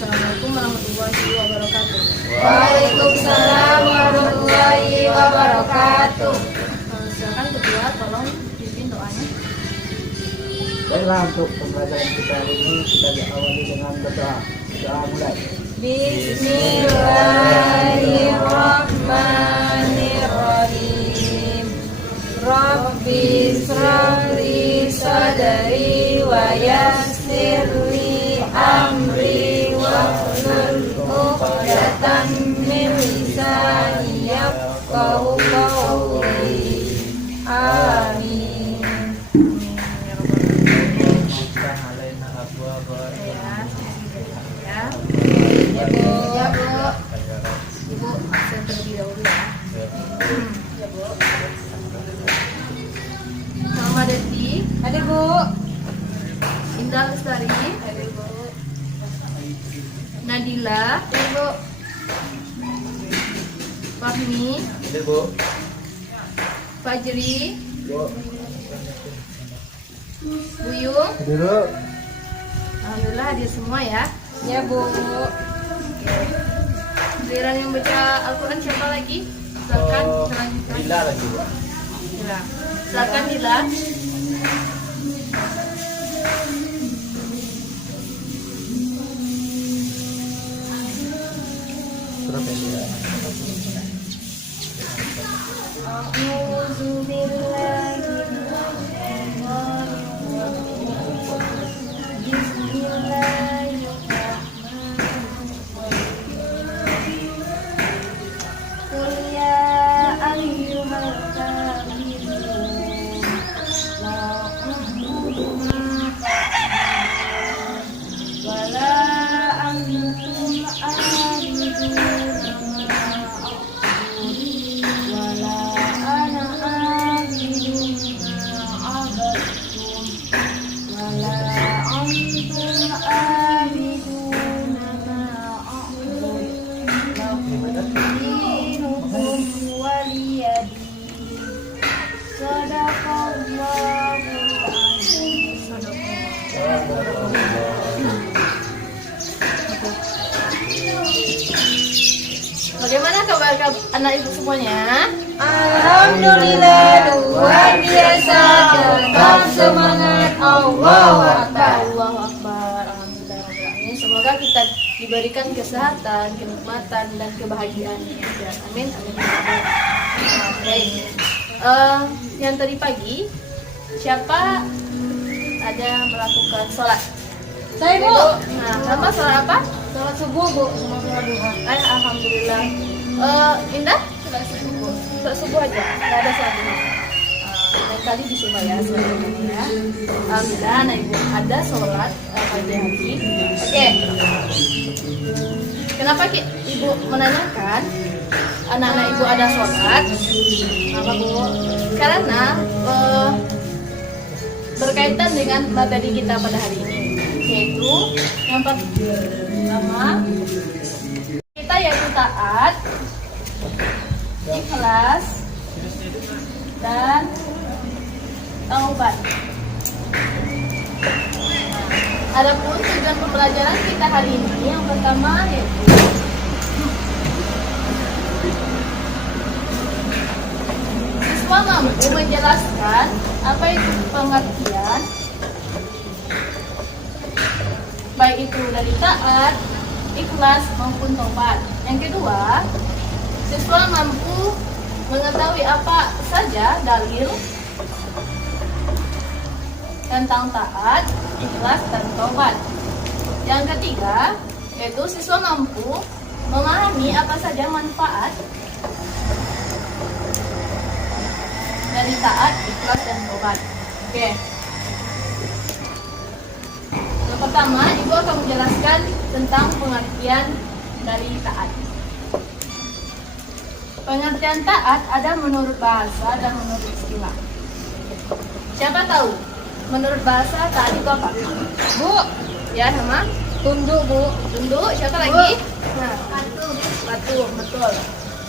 Assalamualaikum warahmatullahi wabarakatuh. Waalaikumsalam warahmatullahi wabarakatuh. Silakan ketua, tolong pimpin doanya. Baiklah, untuk pembelajaran kita hari ini kita diawali dengan berdoa. Doa mulai. Bismillahirrahmanirrahim. Rabbi shrahli sadri wa yassir li amri wahlul 'uqdatam min lisani yafqahu qawli. Amin. Ya, Bu. Ibu absen terlebih dahulu ya. Ya, Bu. Mama Deti, Ada Bu. Indah Lestari, Ada Bu. Nadila, Ada Bu. Fahmi, Ada Bu. Fajri, Bu. Buyung. Ada Bu. Alhamdulillah hadir semua ya. Ya Bu. Giliran yang baca Al-Quran siapa lagi? Silakan selanjutnya. Lila lagi Bu. Dila. Silakan Dila. Surah Al-Baqarah. A'udzu billahi minasyaitonir rajim. Bismillahirrahmanirrahim. Qul ya ayyuhal kafirun la a'budu ma ta'budun wa la antum a'budun ma a'budu wala ana abidun ma abadtum wala antum abidun ma a'bud lakum dinukum waliyadin. Sadaqallahul azim. Bagaimana kabar anak ibu semuanya? Alhamdulillah luar biasa, tetap semangat. Allahu Akbar. Allahu Akbar. Alhamdulillah Rabbil Alamin. Semoga kita diberikan kesehatan, kenikmatan dan kebahagiaan. Ya, amin. Amin. Baik. Yang tadi pagi siapa ada melakukan sholat? Saya Bu. Nah, Mama sholat apa? Salat subuh Bu, sama sholat duha. Alhamdulillah. Indah? Sholat subuh, Bu. Sholat subuh aja, nggak ada sholat duha. Lain kali bisa ya sholat duha ya. Alhamdulillah, anak ibu ada sholat pagi hari. Oke. Kenapa ibu menanyakan anak-anak ibu ada sholat? Kenapa Bu? Karena berkaitan dengan materi kita pada hari ini, yaitu yang pertama kita yaitu taat, ikhlas, dan taubat. Adapun tujuan pembelajaran kita hari ini yang pertama yaitu siswa mampu menjelaskan apa itu pengertian baik itu dari taat, ikhlas maupun taubat. Yang kedua, siswa mampu mengetahui apa saja dalil tentang taat, ikhlas, dan taubat. Yang ketiga, yaitu siswa mampu memahami apa saja manfaat dari taat, ikhlas, dan taubat. Oke. Yang pertama, Ibu akan menjelaskan tentang pengertian dari taat. Pengertian taat ada menurut bahasa dan menurut istilah. Siapa tahu? Menurut bahasa taat itu apa? Bu, ya sama? Tunduk Bu. Tunduk, siapa lagi? Nah, patuh. Patuh, betul.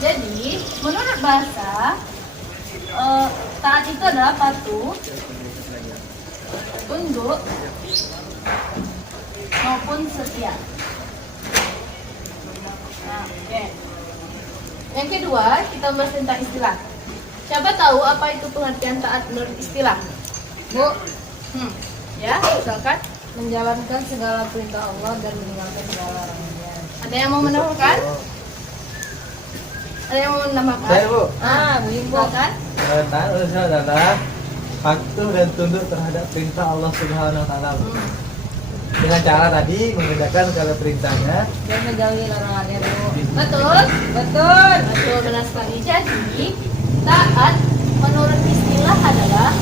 Jadi, menurut bahasa taat itu adalah patuh, tunduk, maupun setia. Oke. Yang kedua, kita bahas tentang istilah. Siapa tahu apa itu pengertian taat menurut istilah? Bu, Ya, silakan. menjalankan segala perintah Allah dan meninggalkan segala larangannya. Ada yang mau menambahkan? Ada yang mau menambahkan? Saya Bu. Buyung Bu. Silakan. Taat adalah patuh dan tunduk terhadap perintah Allah Subhanahu wa taala. Dengan cara tadi mengerjakan segala perintahnya. Dan menjauhi larangannya Bu. Betul? Betul. Betul, benar sekali. Jadi, taat menurut istilah adalah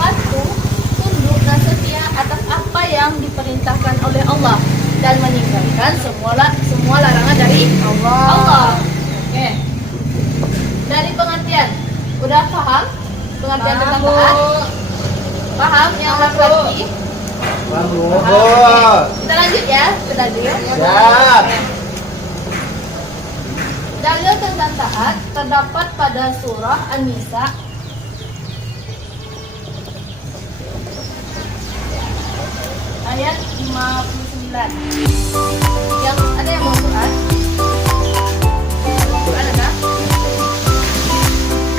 patuh, tunduk, dan setia atas apa yang diperintahkan oleh Allah dan meninggalkan semua larangan dari Allah. Oke. Dari pengertian, udah paham? Pengertian tentang Bu. taat? Paham yang laki-laki? Lalu, Oke. Kita lanjut ya, ke dalil. Siap. Oke. Dalil tentang taat terdapat pada surah An-Nisa ayat 59. Yang ada yang mau Quran? Quran ada?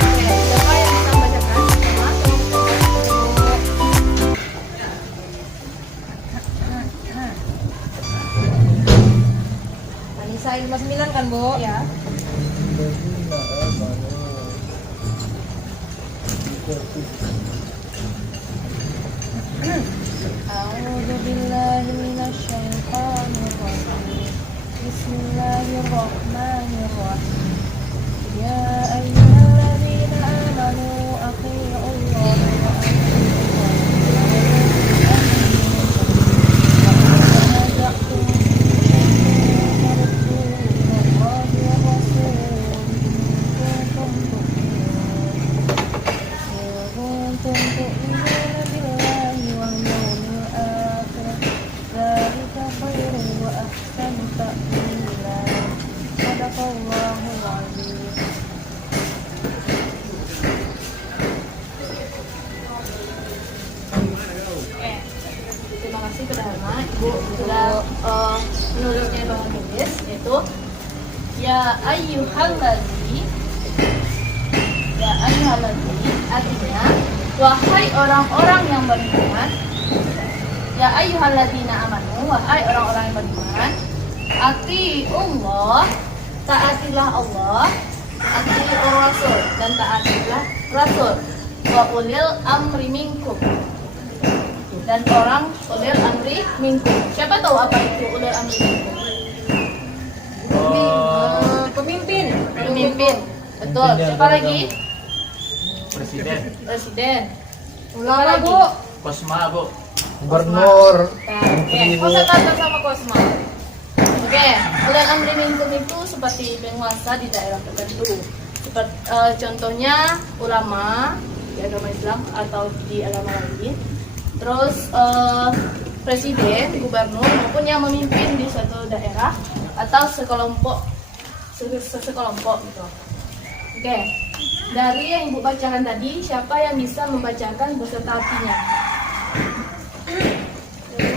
Oke, siapa yang bisa membacakan? Sama, Anissa 59 kan Bu? ya. أعوذ بالله من الشيطان الرجيم بسم الله الرحمن الرحيم يا أيها الذين آمنوا أطيعوا الله وأطيعوا تؤمنون بالله واليوم الآخر ذلك خير وأحسن تأويلا صدق الله العظيم. Oke. Terima kasih Kedahama, Ibu sudah menulisnya dengan tulis, yaitu ya ayyuhalladzi, artinya wahai orang-orang yang beriman, ya ayyuhalladzina amanu, wahai orang-orang yang beriman, atiullah, taatilah Allah, atiur rasul, dan taatilah rasul, wa ulil amri minkum, dan orang ulil amri minkum. Siapa tahu apa itu ulil amri minkum? Pemimpin. Pemimpin. Betul. Siapa lagi? Presiden, Presiden. Ulama Bu. Kosma Bu, Gubernur. Oke, Kosma kata sama Kosma. Oke, ulil amri minkum itu seperti penguasa di daerah tertentu. Seperti contohnya ulama di agama Islam atau di agama lain. Terus presiden, gubernur maupun yang memimpin di suatu daerah atau sekelompok gitu. Oke. Dari yang Ibu bacakan tadi, siapa yang bisa membacakan beserta artinya?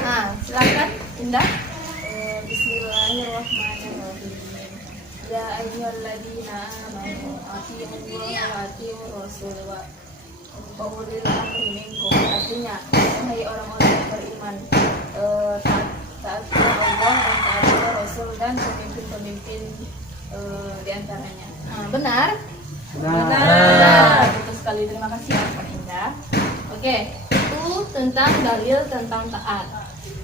Nah, silakan Indah. Bismillahirrahmanirrahim. Ya ayyuhalladzina amanu atiiullaha wa atiiur rasul wa ulil amri minkum. Artinya, hai orang-orang yang beriman, taatilah Allah dan taatilah Rasul dan pemimpin-pemimpin di antaranya. Nah, benar? Benar. Betul sekali. Terima kasih ya Pak Indah. Oke, itu tentang dalil tentang taat.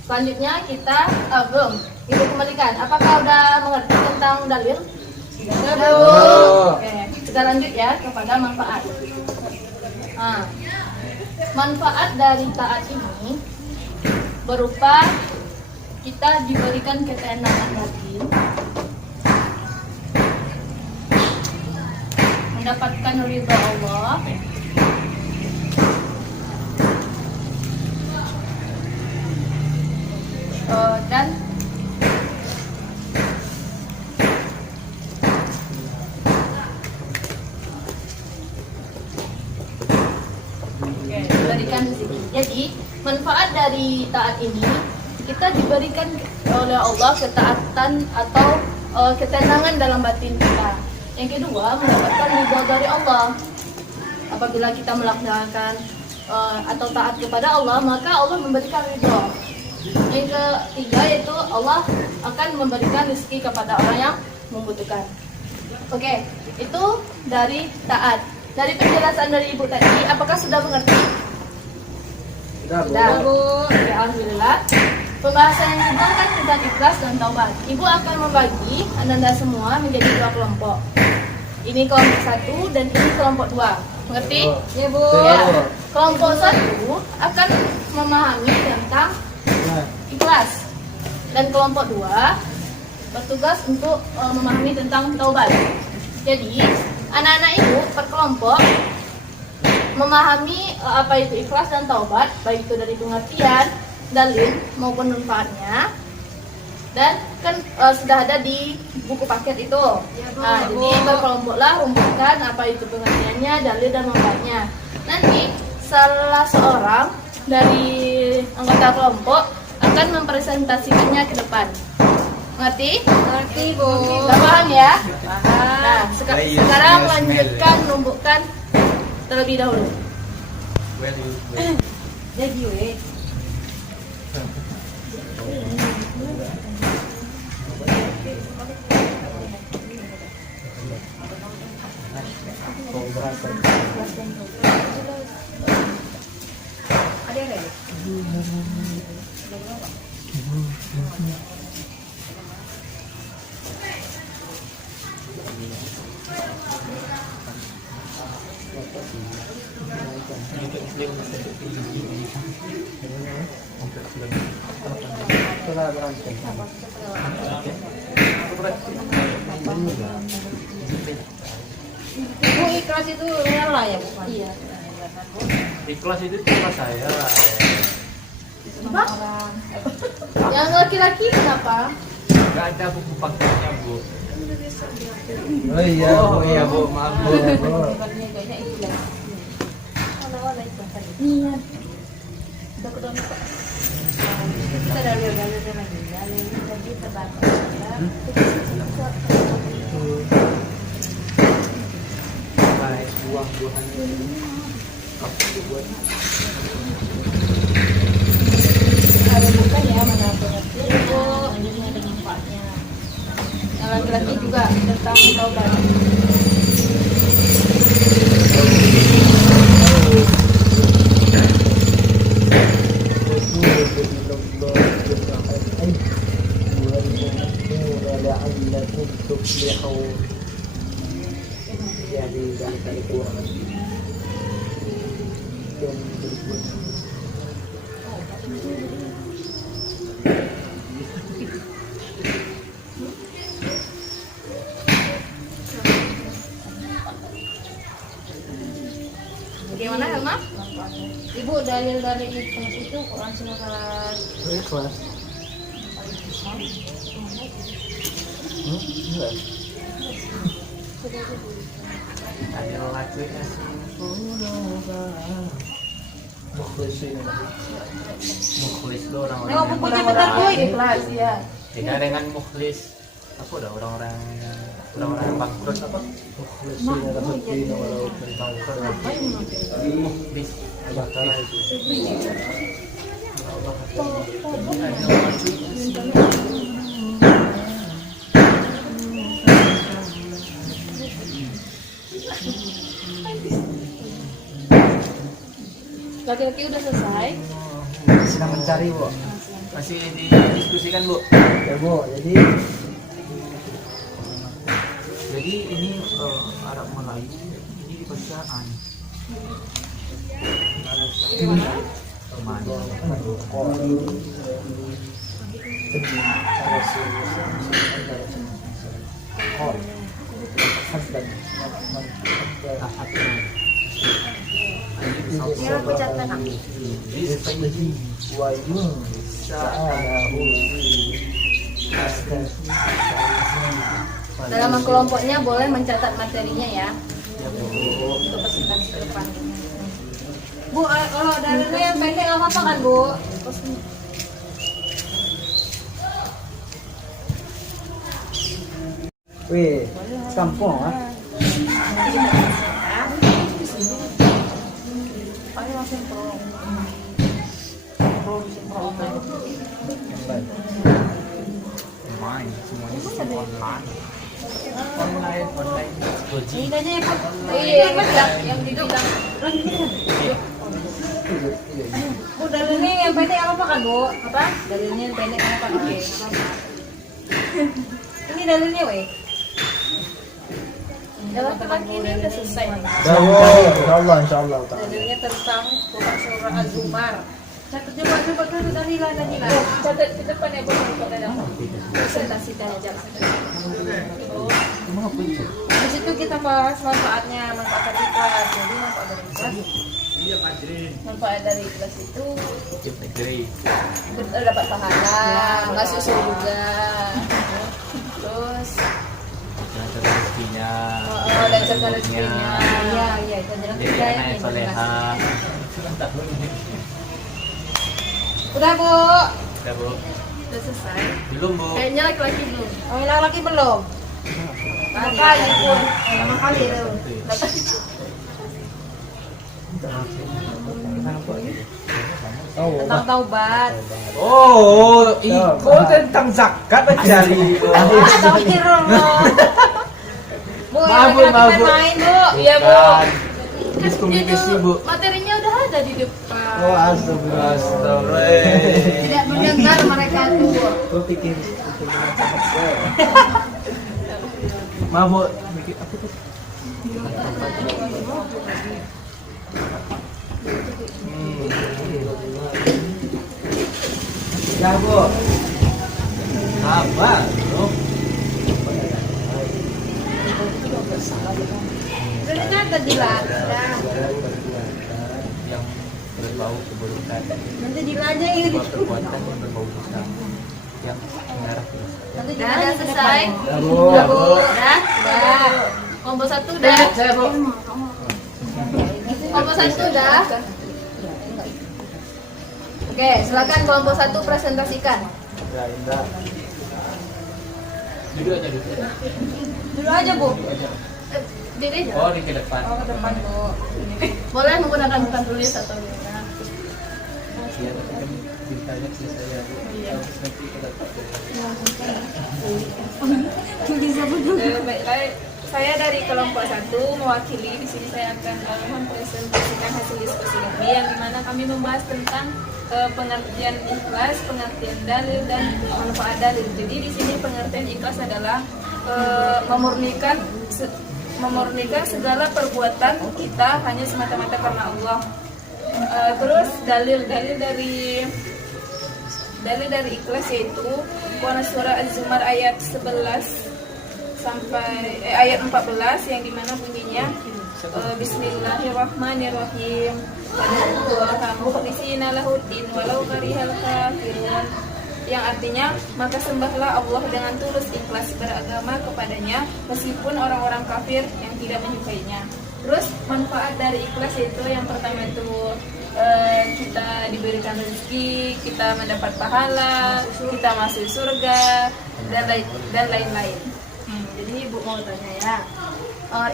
Selanjutnya kita belum. Ibu kembalikan. Apakah udah mengerti tentang dalil? Belum. Oke, kita lanjut ya kepada manfaat. Nah, manfaat dari taat ini berupa kita diberikan ketenangan batin, mendapatkan ridha Allah, dan diberikan rezeki. Jadi manfaat dari taat ini, kita diberikan oleh Allah ketaatan atau ketenangan dalam batin kita. Yang kedua, mendapatkan ridha dari Allah. Apabila kita melaksanakan atau taat kepada Allah, maka Allah memberikan ridha. Yang ketiga yaitu Allah akan memberikan rezeki kepada orang yang membutuhkan. Oke, itu dari taat. Dari penjelasan dari Ibu tadi, apakah sudah mengerti? Sudah, Bu. Oke, alhamdulillah. Pembahasan yang kedua kan tentang ikhlas dan taubat. Ibu akan membagi Anda semua menjadi 2 kelompok. Ini kelompok 1 dan ini kelompok 2. Mengerti? Ya, Bu. Ya. Kelompok 1 akan memahami tentang ikhlas. Dan kelompok 2 bertugas untuk memahami tentang taubat. Jadi, anak-anak ibu per kelompok memahami apa itu ikhlas dan taubat, baik itu dari pengertian, dalil maupun manfaatnya. Dan kan sudah ada di buku paket itu. Ya, Bu. Nah, jadi berkelompoklah rumuskan apa itu pengertiannya, dalil dan manfaatnya. Nanti salah seorang dari anggota kelompok akan mempresentasikannya ke depan. Ngerti? Ngerti, Bu. Gak paham ya? Paham. Nah, sekarang lanjutkan menumbukkan terlebih dahulu. Jadi, we. Ada ya? Bu, ikhlas itu rela ya, Bu? Iya. Ikhlas itu cuma saya. Apa? Yang laki-laki kenapa? Gak ada buku paketnya, Bu. Oh iya, Oh, Bu. iya, Bu. Maaf, Bu. Iya, Bu. Niat. Udah ketemu kok. Kita dalil lagi. Dalil tadi terbatas. Baik, buah-buahannya. Ada bukan ya mana pengertian itu, lanjutnya ada manfaatnya. Yang laki-laki juga tentang taubat. Jadi jangan kurang. Bagaimana Helma? Ibu, dalil-dalil ikhlas itu Quran surah Ikhlas. Enggak. Ada lagunya sih. Mukhlisin. Mukhlis itu orang-orang Lewat yang bukunya bentar, Bu. Ikhlas ya. beda dengan mukhlis. Apa udah orang-orang yang bangkrut apa? Mukhlisin rahmatin walau Bangkrut. Mukhlis. bakal itu. Laki-laki udah selesai. Sedang mencari, Bu. Masih didiskusikan, Bu. Ya, Bu. Jadi ini Arab Melayu ini dibaca an. Gimana? Kira pecat petak. Dalam kelompoknya boleh mencatat materinya ya. Untuk presentasi ke depan. Bu, kalau dalilnya yang pendek nggak apa-apa kan, Bu? Wih, kampung ah. Paling langsung pro online. Main semuanya semua online. Goji. Ini aja ya Pak. Iya, yang dibilang Bu, dalilnya yang pendek apa kan Bu? Apa? Dalilnya yang pendek apa? Oke, apa? Ini dalilnya weh. dalam laki ini udah selesai. Insyaallah. Dalilnya tentang surah Az-Zumar. Catat coba dalilah. Catat di depan ya, Bu, untuk dalam presentasikan aja. Di situ kita bahas manfaat ikhlas. Jadi manfaat dari ikhlas. Manfaat dari ikhlas itu Dapat pahala, masuk surga. Terus Lancar rezekinya. lancar rezekinya. Iya, itu adalah Jadi anak yang soleha. Udah Bu. Udah Bu. Udah selesai. Belum Bu. Kayaknya laki-laki belum. Oh, yang laki belum? Makali pun. Makali itu. Tentang taubat. Oh, itu tentang zakat aja Ali. Astagfirullah. Bu, Maaf, Bu, maaf, Bu. main Bu. Iya, Bu. Miskomunikasi Bu. Materinya udah ada di depan. Oh, astagfirullah. Tidak mendengar mereka tuh. Gue pikir maaf Bu, mikir apa tuh? Ya Bu. Apa? Tuh. Udah dicatat Dila. Yang berbau keburukan. Nanti Dila aja yang Sebuah perbuatan yang berbau dosa. Yang mengarah ke dosa. Nanti Udah ada selesai. Ya Bu. Udah, Bu. Udah. Combo 1 udah. Saya Bu. Combo 1 udah. Oke, silakan kelompok 1 presentasikan. Ya, Indra. Duduk aja duduk. Dulu aja Bu. Diri aja. Oh di ke depan. Oh, ke depan Bu. Boleh menggunakan bukan tulis atau gimana. Iya, tapi kan ceritanya selesai ya Bu. Terus nanti kita pakai. Baiklah, saya dari kelompok 1 mewakili di sini saya akan mempresentasikan hasil diskusi kami yang dimana kami membahas tentang pengertian ikhlas, pengertian dalil dan manfaat dalil. Jadi di sini pengertian ikhlas adalah memurnikan segala perbuatan kita hanya semata-mata karena Allah. Terus dalil dari ikhlas yaitu Quran surah Az-Zumar ayat 11 sampai ayat 14 yang dimana bunyinya Bismillahirrahmanirrahim. Wad'ullaha mukhlishina lahuddin walau karihal kafirun. Yang artinya, maka sembahlah Allah dengan tulus ikhlas beragama kepadanya meskipun orang-orang kafir yang tidak menyukainya. Terus manfaat dari ikhlas yaitu yang pertama itu kita diberikan rezeki, kita mendapat pahala, kita masuk surga dan lain-lain. Jadi Ibu mau tanya ya,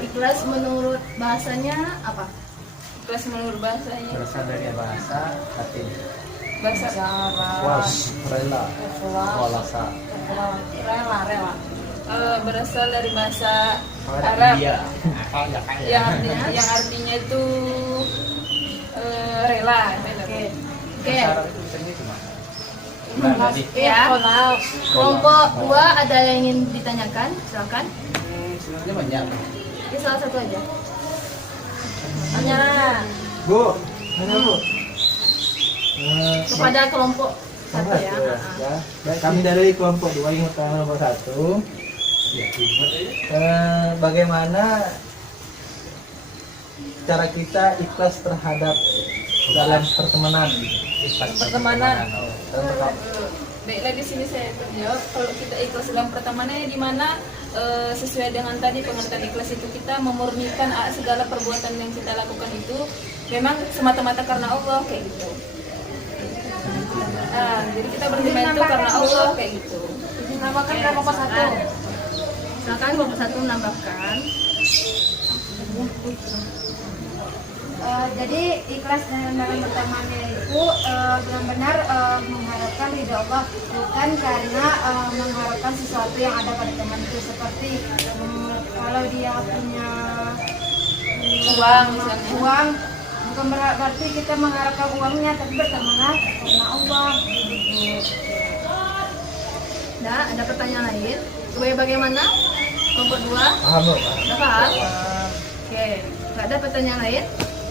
ikhlas menurut bahasanya apa? Ikhlas menurut bahasanya Berasal dari bahasa Latin. bahasa Rela. Walasa. Rela. Berasal dari bahasa Arab Iya. yang artinya itu rela. Oke. Bahasa Arab itu tulisannya cuma. Nah, jadi Ya. Kelompok 2 ada yang ingin ditanyakan? Silakan. sebenarnya banyak. Ini salah satu aja. Tanya. Bu, mana Bu? Kepada kelompok 1 ya. Ya, kami dari kelompok 2 yang utama nomor 1. Bagaimana cara kita ikhlas terhadap dalam pertemanan gitu? Pertemanan. Baiklah, di sini saya menjawab kalau kita ikhlas dalam pertemanannya di mana sesuai dengan tadi pengertian ikhlas itu kita memurnikan segala perbuatan yang kita lakukan itu memang semata-mata karena Allah kayak gitu. Jadi kita beriman itu karena Allah kayak gitu. Namakan kelompok 1. Silakan kelompok 1 menambahkan. Jadi ikhlas dalam bertemannya itu benar-benar mengharapkan ridha Allah, bukan karena mengharapkan sesuatu yang ada pada teman itu, seperti kalau dia punya Uang misalnya. uang, bukan berarti kita mengharapkan uangnya, tapi bertemanlah karena Allah. Nah, ada pertanyaan lain? Bagaimana? Kelompok 2? Paham loh. Udah paham? Oke, nggak ada pertanyaan lain?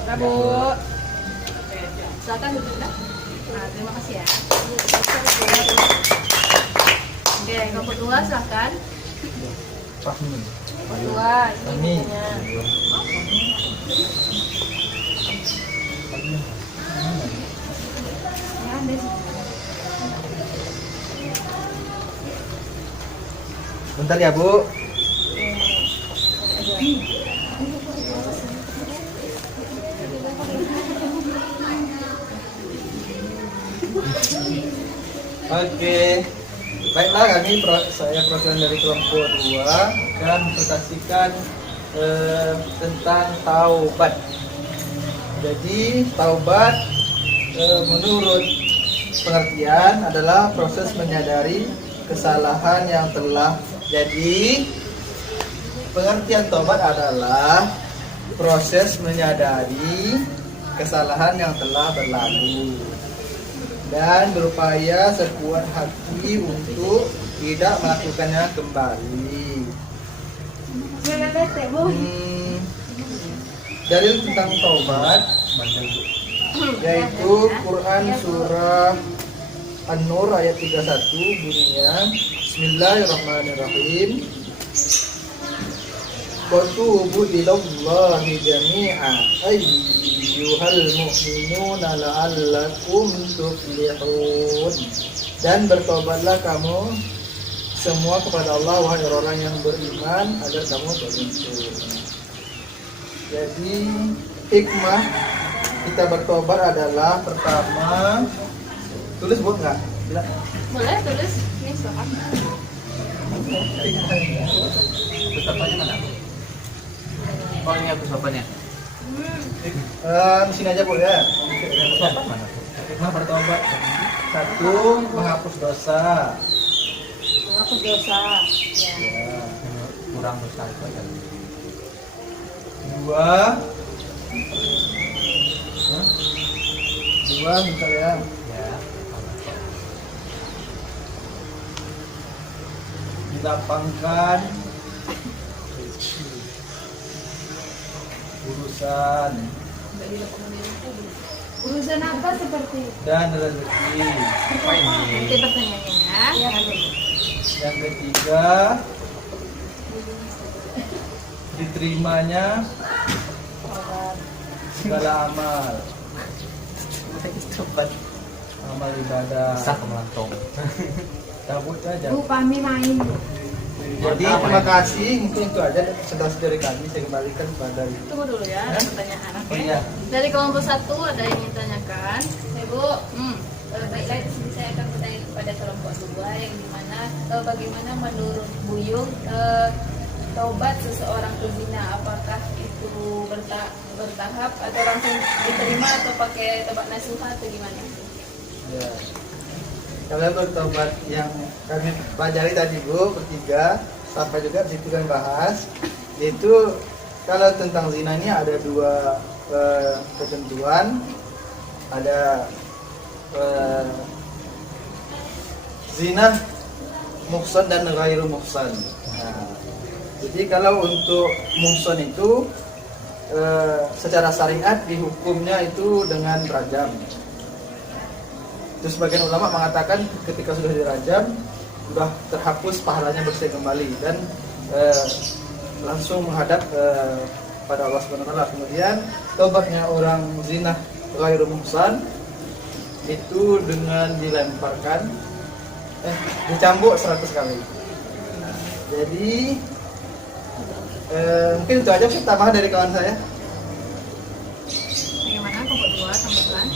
Udah, Bu. Oke, silakan duduk dah. Nah, terima kasih ya. Oke, kelompok 2 silakan. Fahmi. Kelompok 2, Fahmi. Ya, ada sih. Bentar ya Bu. Oke, baiklah saya perwakilan dari kelompok 2 akan mempresentasikan tentang taubat. Jadi taubat menurut pengertian adalah proses menyadari kesalahan yang telah jadi. Pengertian taubat adalah proses menyadari kesalahan yang telah berlalu dan berupaya sekuat hati untuk tidak melakukannya kembali. Dalil tentang taubat yaitu Quran surah An-Nur ayat 31 bunyinya Bismillahirrahmanirrahim. Watubu ilallahi jami'a ayyuhal mu'minuna la'allakum tuflihun. Dan bertobatlah kamu semua kepada Allah wahai orang yang beriman agar kamu beruntung. Jadi hikmah kita bertobat adalah pertama, tulis buat nggak? Bilang. Boleh tulis. Ini silakan. Ucapannya mana? Oh, ini aku ucapannya. Sini aja Bu ya. Ucapan mana? Hikmah bertobat. 1. Menghapus dosa. Menghapus dosa. Ya. Ya. Kurang dosa itu aja. 2. Bentar ya. Ya. Dilapangkan urusan Urusan apa seperti dan rezeki. Apa ini? Nanti pertanyaannya ya. Yang ketiga, diterimanya segala amal, Cepat. amal ibadah. Bisa kemelantong. Cabut aja. Bu Pami main? Jadi terima kasih, mungkin itu aja sedang dari kami. Saya kembalikan kepada Tunggu dulu ya, ada pertanyaan. Oh iya. Dari kelompok 1 ada yang ingin tanyakan. Ibu, Baiklah, di sini saya akan bertanya kepada kelompok 2 yang dimana bagaimana menurut Buyung taubat seseorang pezina, apakah itu bertahap atau langsung diterima atau pakai taubat nasuha atau gimana? Ya. Kalau bertobat yang kami pelajari tadi Bu, bertiga, sampai juga di situ kami bahas, itu kalau tentang zina ini ada 2 ketentuan, ada zina muhsan dan ghairu muhsan. Nah, jadi kalau untuk muhsan itu secara syariat dihukumnya itu dengan rajam. Terus sebagian ulama mengatakan ketika sudah dirajam sudah terhapus pahalanya bersih kembali dan langsung menghadap pada Allah Subhanahu wa taala. Kemudian taubatnya orang zina ghairu muhsan itu dengan dilemparkan dicambuk 100 kali. Jadi mungkin itu aja sih tambahan dari kawan saya. bagaimana kelompok 2 tambahan?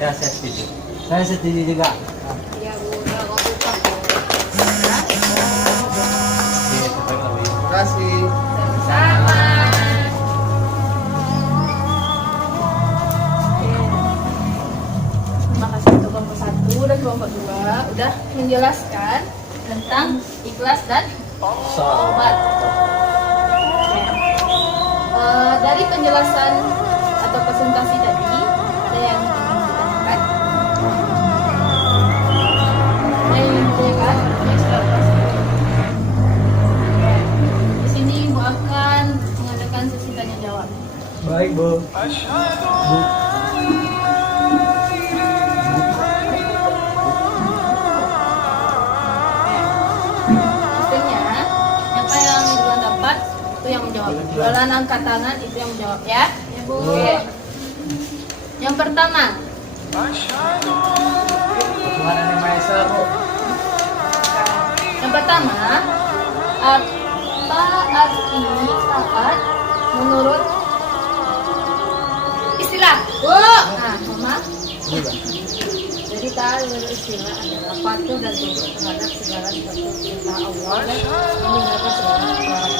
Ya, saya setuju. Saya setuju juga. Ya Bu, kalau kelompok 4 Iya, sampai menjelaskan tentang ikhlas dan taubat. Dari penjelasan atau presentasi tadi, ada yang ingin ditanyakan? Yang ingin ditanyakan? Di sini Ibu akan mengadakan sesi tanya jawab. Baik, Bu. Sistemnya, siapa yang duluan dapat itu yang menjawab. Duluan angkat tangan itu yang menjawab ya. Ya Bu. Oke. Yang pertama, Tuhan yang Maha Esa, Bu. yang pertama, apa arti taat menurut istilah? Bu. Nah, Mama. Jadi taat menurut istilah adalah patuh dan tunduk terhadap segala sesuatu perintah Allah dan meninggalkan segala larangan.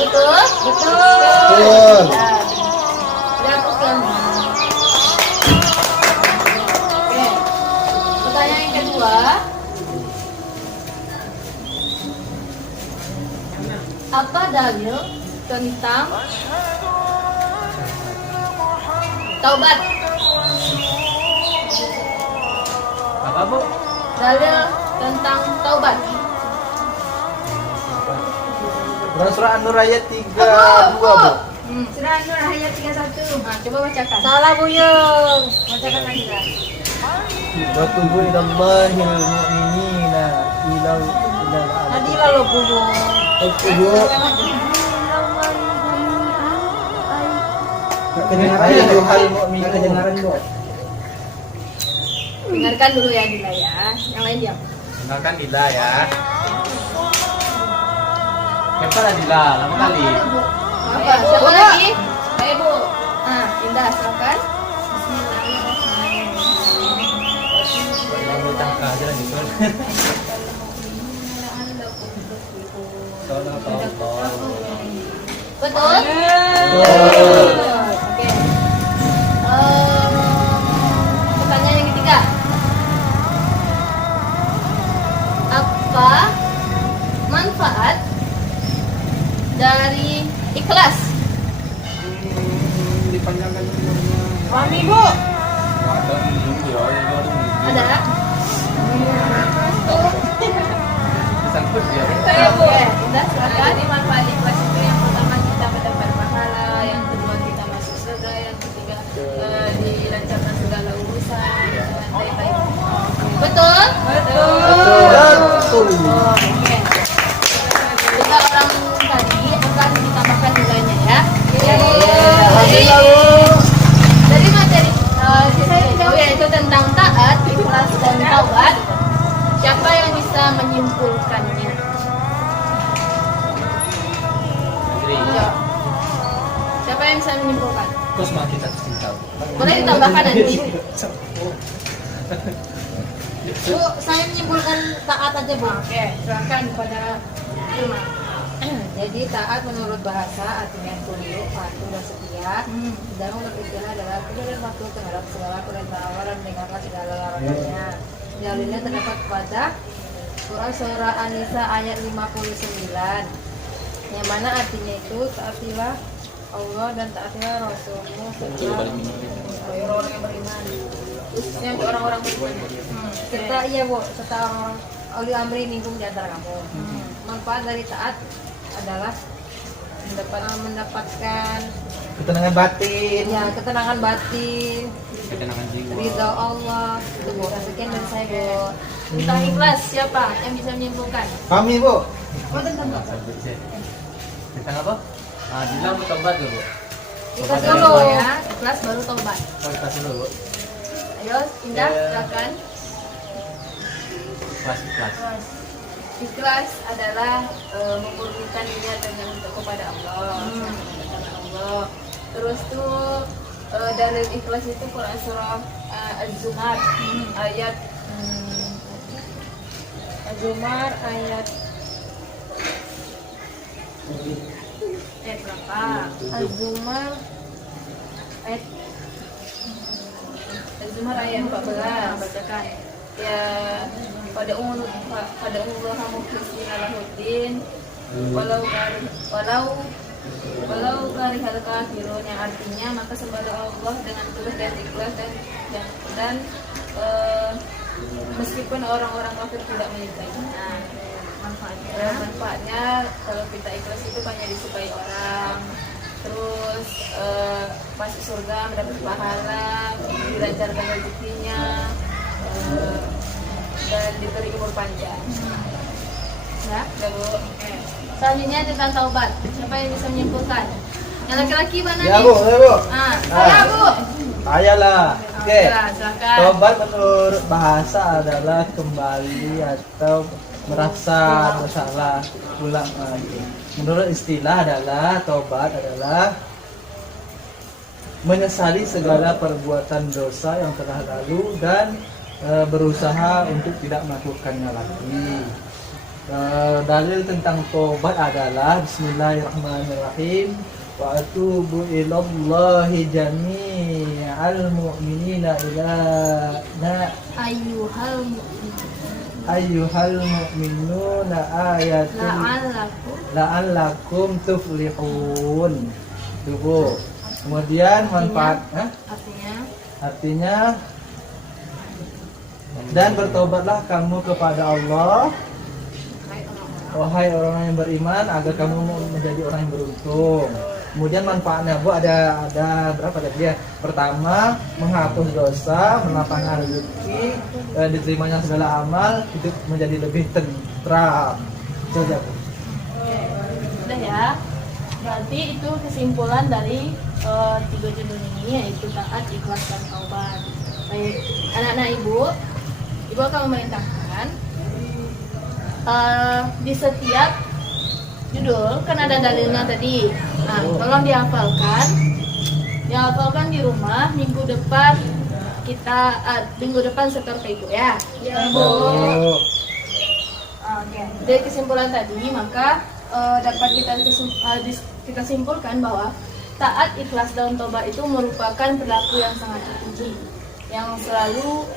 Betul? Betul. Ya. Dihapuskan. Oke. Pertanyaan yang kedua. Apa dalil tentang taubat? Apa, Bu? Dalil tentang taubat. Surah An-Nur ayat 32, Bu. Surah An-Nur ayat 31. Nah, coba bacakan. Salah Buyung. Bacakan lagi kan. Wa tubu ilallahil mu'minina ilal Tadi lalu Buyung. tubu ayyuhal mu'minun. Dengarkan dulu ya Dila ya. Yang lain diam. Dengarkan Dila ya. Siapa lah Dila? Lama kali. Apa? Siapa lagi? Ayo Bu. Nah, Indah silakan. Lalu tangka aja lah gitu. Tolong. Betul? Oke. Pertanyaan yang ketiga. Apa manfaat dari ikhlas? Mami Bu. Ada? Sangkut dia. Saya Bu. Indah Nah, silakan. jadi manfaat ikhlas itu yang pertama kita mendapat pahala, yang kedua kita masuk surga, yang ketiga dilancarkan segala urusan. Betul? Betul. Oke. Tiga orang tadi akan ditambahkan nilainya ya. Dari materi sesi itu yaitu tentang taat, ikhlas dan taubat. Siapa yang bisa menyimpulkannya? Ya. Siapa yang bisa menyimpulkan? Terus mah kita cinta. Boleh ditambahkan nanti. Bu, saya menyimpulkan taat aja Bu. Oke, silakan kepada Irma. Jadi taat menurut bahasa artinya tunduk, patuh dan setia. Dan menurut istilah adalah tunduk dan patuh terhadap segala perintah Allah dan meninggalkan segala larangannya. Dalilnya terdapat pada surah An-Nisa ayat 59, yang mana artinya itu taatilah Allah dan taatilah Rasulmu serta orang-orang yang beriman. Khususnya untuk orang-orang beriman. Serta iya Bu, serta orang uli amri minkum di antara kamu. Manfaat dari taat adalah mendapatkan Ketenangan batin. ya ketenangan batin, Ketenangan jiwa. ridho Allah. Itu Bu. Sekian dari saya Bu. Tentang ikhlas siapa yang bisa menyimpulkan? Kami, Bu. Tentang apa? Ah, Dila mau tobat dulu, Bu. Ikhlas Tobat dulu dulu. ya. Ikhlas baru taubat. Tobat dulu, Bu. Ayo, Indah, silakan. Kelas. Ikhlas adalah memurnikan niat dengan untuk kepada Allah, kepada Allah. Terus tuh dalil ikhlas itu Quran surah Az-Zumar ayat Az-Zumar ayat berapa? Az-Zumar ayat Az-Zumar ayat 14 bacakan. ya pada umur mukhlisina lahuddin walau karihal kafirun, yang artinya maka sembahlah Allah dengan tulus dan ikhlas dan meskipun orang-orang kafir tidak menyukainya. Manfaatnya kalau kita ikhlas itu hanya disukai orang, terus masuk surga, mendapat pahala, dilancarkan rezekinya, dan diberi umur panjang. Ya, Bu. Selanjutnya tentang taubat. Siapa yang bisa menyimpulkan? Yang laki-laki mana Ya nih? Bu, ya Bu. Saya Bu. Ayolah. Oke. Silakan. Tobat menurut bahasa adalah kembali atau merasa bersalah ulang lagi. Menurut istilah adalah tobat adalah menyesali segala perbuatan dosa yang telah lalu dan berusaha untuk tidak melakukannya lagi. Dalil tentang tobat adalah Bismillahirrahmanirrahim, wa atubu ilallahi jami'al mu'minina ila ayyuhal mu'minuna ayatun la'allakum tuflihun. Itu Bu. Kemudian manfaat artinya dan bertobatlah kamu kepada Allah, wahai orang yang beriman, agar kamu menjadi orang yang beruntung. Kemudian manfaatnya Bu ada berapa tadi ya? Pertama, menghapus dosa, melapangkan rezeki, diterimanya segala amal, hidup menjadi lebih tentram. Sudah Bu. Sudah ya. Berarti itu kesimpulan dari 3 judul ini, yaitu taat, ikhlas, dan taubat. Baik, anak-anak ibu akan memerintahkan di setiap judul kan ada dalilnya tadi. Nah, tolong dihafalkan di rumah. Minggu depan seperti itu ya. Bu. Oke. Dari kesimpulan tadi maka dapat kita simpulkan bahwa taat, ikhlas, dan tobat itu merupakan perilaku yang sangat terpuji, yang selalu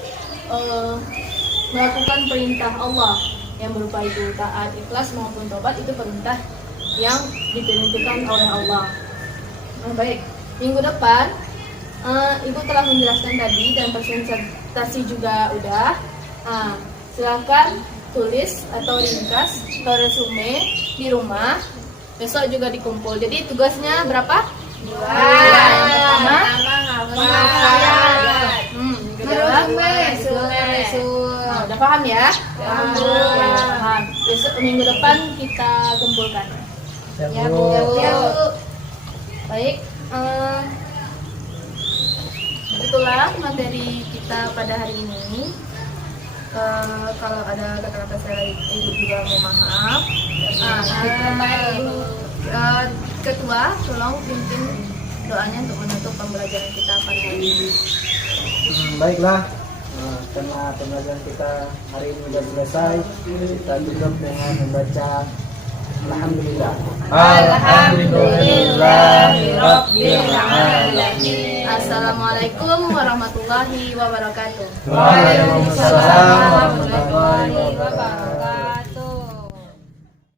melakukan perintah Allah yang berupa itu taat, ikhlas maupun tobat itu perintah yang diperintahkan oleh Allah. Baik, minggu depan Ibu telah menjelaskan tadi dan presentasi juga udah. Silakan tulis atau ringkas atau resume di rumah. Besok juga dikumpul. Jadi tugasnya berapa? 2. Yang pertama, udah paham ya? Paham. Besok minggu depan kita kumpulkan. Ya Bu. Baik. Itulah materi kita pada hari ini. Kalau ada kata-kata saya Ibu juga mohon maaf. Ketua, tolong pimpin doanya untuk menutup pembelajaran kita pada hari ini. Baiklah, karena pembelajaran kita hari ini sudah selesai, kita tutup dengan membaca Alhamdulillah. Alhamdulillahirabbil alamin. Assalamualaikum warahmatullahi wabarakatuh. Waalaikumsalam warahmatullahi wabarakatuh.